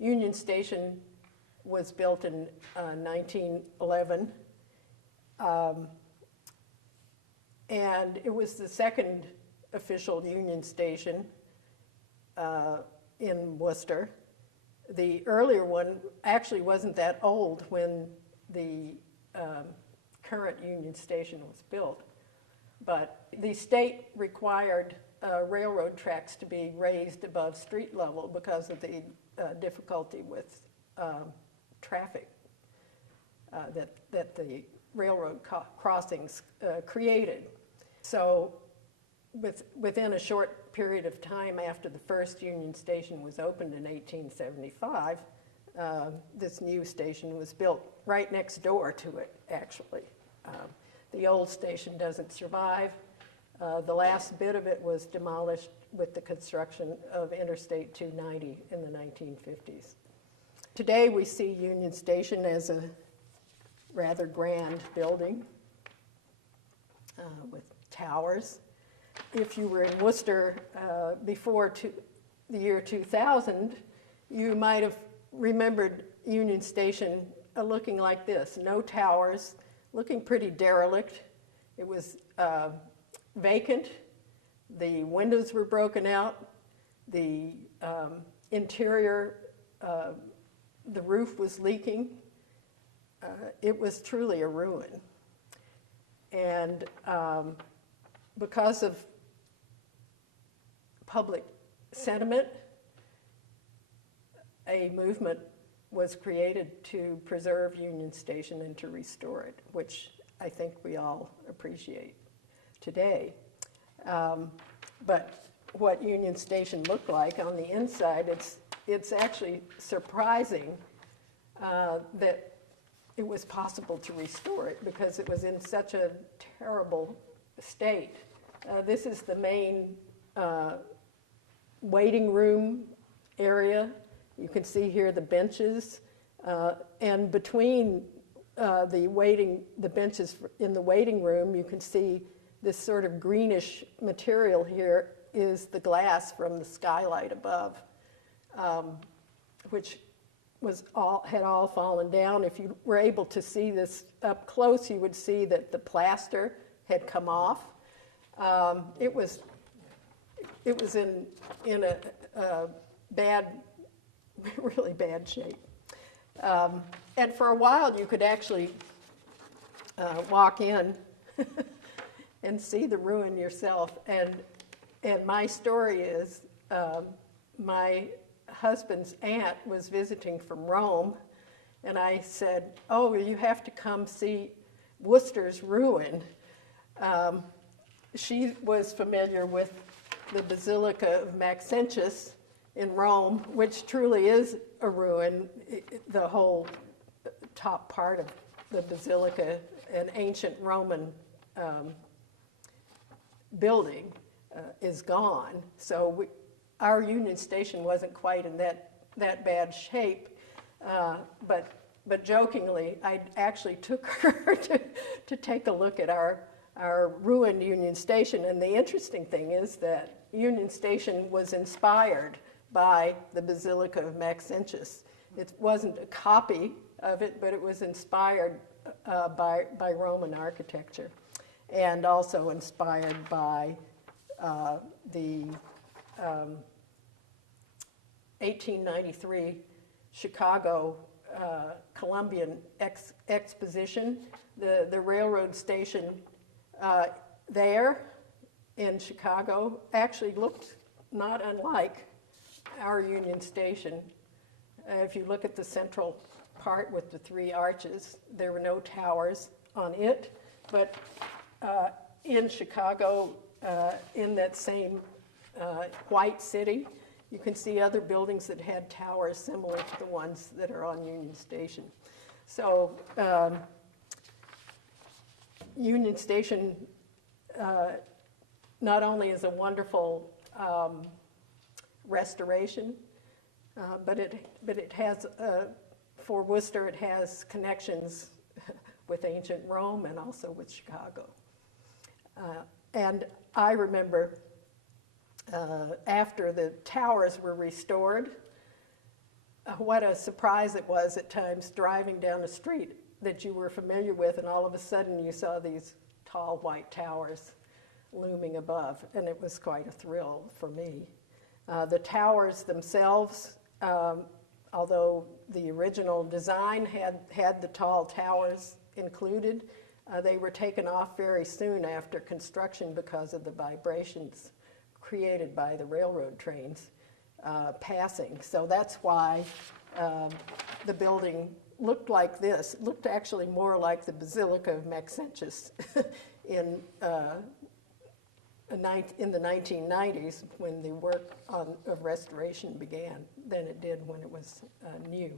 Union Station was built in 1911, and it was the second official Union Station in Worcester. The earlier one actually wasn't that old when the current Union Station was built, but the state required railroad tracks to be raised above street level because of the difficulty with traffic that the railroad crossings created. So within a short period of time after the first Union Station was opened in 1875, this new station was built right next door to it, actually. The old station doesn't survive. The last bit of it was demolished with the construction of Interstate 290 in the 1950s. Today we see Union Station as a rather grand building with towers. If you were in Worcester before the year 2000, you might have remembered Union Station looking like this. No towers, looking pretty derelict. It was vacant. The windows were broken out. The interior, the roof was leaking. It was truly a ruin. And because of public sentiment, a movement was created to preserve Union Station and to restore it, which I think we all appreciate today. But what Union Station looked like on the inside, it's actually surprising that it was possible to restore it because it was in such a terrible state. This is the main waiting room area. You can see here the benches, and between the benches in the waiting room, you can see this sort of greenish material here is the glass from the skylight above, which had all fallen down. If you were able to see this up close, you would see that the plaster had come off. It was in a bad, really bad shape. And for a while, you could actually walk in and see the ruin yourself. And my story is, my husband's aunt was visiting from Rome, and I said, "Oh, you have to come see Worcester's ruin." She was familiar with the Basilica of Maxentius in Rome, which truly is a ruin. The whole top part of the basilica, an ancient Roman building, is gone. So our Union Station wasn't quite in that bad shape, but jokingly, I actually took her to take a look at our ruined Union Station. And the interesting thing is that Union Station was inspired by the Basilica of Maxentius. It wasn't a copy of it, but it was inspired by Roman architecture, and also inspired by the 1893 Chicago Columbian Exposition. The railroad station there in Chicago actually looked not unlike our Union Station. If you look at the central part with the three arches, there were no towers on it, but in Chicago, in that same white city, you can see other buildings that had towers similar to the ones that are on Union Station. So Union Station not only is a wonderful restoration, but it has, for Worcester, it has connections with ancient Rome and also with Chicago. And I remember after the towers were restored, what a surprise it was at times driving down a street that you were familiar with, and all of a sudden you saw these tall white towers looming above, and it was quite a thrill for me. The towers themselves, although the original design had the tall towers included, they were taken off very soon after construction because of the vibrations created by the railroad trains passing. So that's why the building looked like this. It looked actually more like the Basilica of Maxentius in the 1990s when the work of restoration began than it did when it was new.